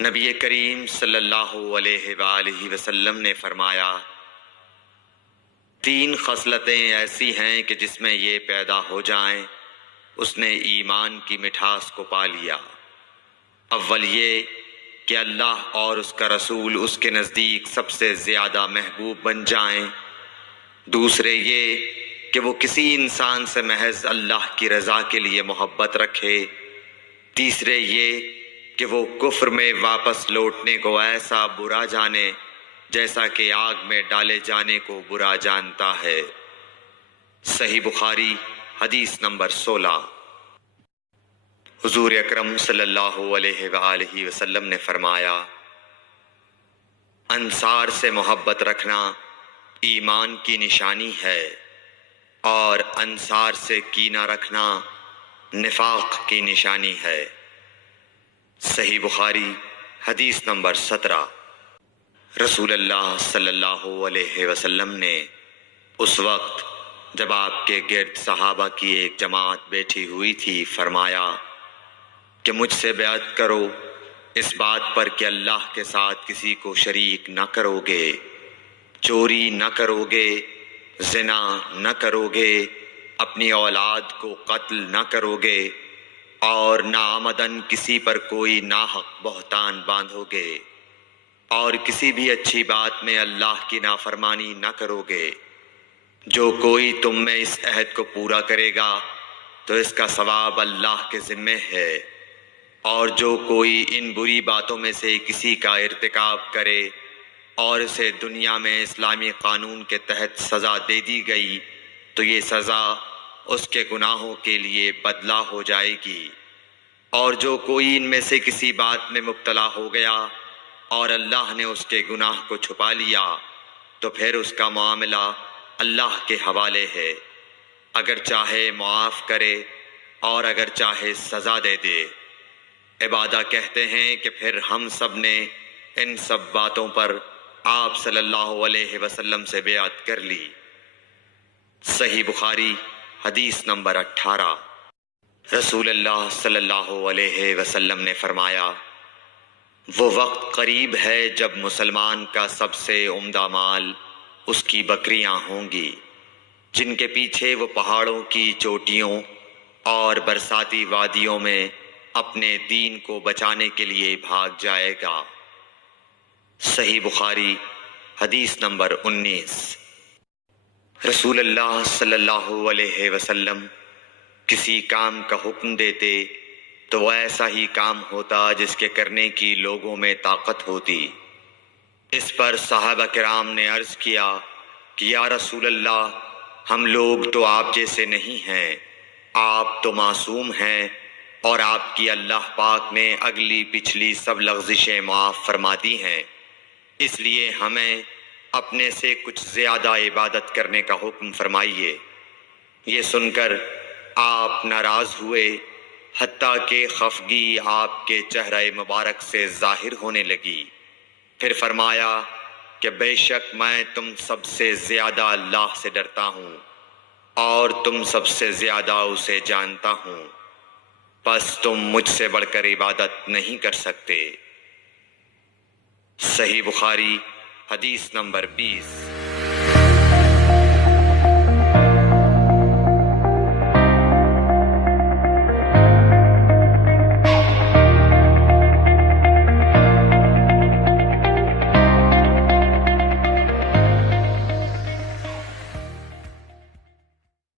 نبی کریم صلی اللہ علیہ وآلہ وسلم نے فرمایا، 3 خصلتیں ایسی ہیں کہ جس میں یہ پیدا ہو جائیں اس نے ایمان کی مٹھاس کو پا لیا۔ اول یہ کہ اللہ اور اس کا رسول اس کے نزدیک سب سے زیادہ محبوب بن جائیں۔ دوسرے یہ کہ وہ کسی انسان سے محض اللہ کی رضا کے لیے محبت رکھے۔ تیسرے یہ کہ وہ کفر میں واپس لوٹنے کو ایسا برا جانے جیسا کہ آگ میں ڈالے جانے کو برا جانتا ہے۔ صحیح بخاری حدیث نمبر 16۔ حضور اکرم صلی اللہ علیہ وآلہ وسلم نے فرمایا، انصار سے محبت رکھنا ایمان کی نشانی ہے اور انصار سے کینہ رکھنا نفاق کی نشانی ہے۔ صحیح بخاری حدیث نمبر 17۔ رسول اللہ صلی اللہ علیہ وسلم نے اس وقت جب آپ کے گرد صحابہ کی ایک جماعت بیٹھی ہوئی تھی فرمایا کہ مجھ سے بیعت کرو اس بات پر کہ اللہ کے ساتھ کسی کو شریک نہ کرو گے، چوری نہ کرو گے، زنا نہ کرو گے، اپنی اولاد کو قتل نہ کرو گے اور ناعمدن کسی پر کوئی ناحق بہتان باندھو گے، اور کسی بھی اچھی بات میں اللہ کی نافرمانی نہ کرو گے۔ جو کوئی تم میں اس عہد کو پورا کرے گا تو اس کا ثواب اللہ کے ذمے ہے، اور جو کوئی ان بری باتوں میں سے کسی کا ارتکاب کرے اور اسے دنیا میں اسلامی قانون کے تحت سزا دے دی گئی تو یہ سزا اس کے گناہوں کے لیے بدلہ ہو جائے گی، اور جو کوئی ان میں سے کسی بات میں مبتلا ہو گیا اور اللہ نے اس کے گناہ کو چھپا لیا تو پھر اس کا معاملہ اللہ کے حوالے ہے، اگر چاہے معاف کرے اور اگر چاہے سزا دے دے۔ عبادہ کہتے ہیں کہ پھر ہم سب نے ان سب باتوں پر آپ صلی اللہ علیہ وسلم سے بیعت کر لی۔ صحیح بخاری حدیث نمبر 18۔ رسول اللہ صلی اللہ علیہ وسلم نے فرمایا، وہ وقت قریب ہے جب مسلمان کا سب سے عمدہ مال اس کی بکریاں ہوں گی، جن کے پیچھے وہ پہاڑوں کی چوٹیوں اور برساتی وادیوں میں اپنے دین کو بچانے کے لیے بھاگ جائے گا۔ صحیح بخاری حدیث نمبر 19۔ رسول اللہ صلی اللہ علیہ وسلم کسی کام کا حکم دیتے تو وہ ایسا ہی کام ہوتا جس کے کرنے کی لوگوں میں طاقت ہوتی۔ اس پر صحابہ کرام نے عرض کیا کہ یا رسول اللہ، ہم لوگ تو آپ جیسے نہیں ہیں، آپ تو معصوم ہیں اور آپ کی اللہ پاک نے اگلی پچھلی سب لغزشیں معاف فرما دی ہیں، اس لیے ہمیں اپنے سے کچھ زیادہ عبادت کرنے کا حکم فرمائیے۔ یہ سن کر آپ ناراض ہوئے، حتیٰ کہ خفگی آپ کے چہرہ مبارک سے ظاہر ہونے لگی۔ پھر فرمایا کہ بے شک میں تم سب سے زیادہ اللہ سے ڈرتا ہوں اور تم سب سے زیادہ اسے جانتا ہوں، پس تم مجھ سے بڑھ کر عبادت نہیں کر سکتے۔ صحیح بخاری حدیث نمبر 20۔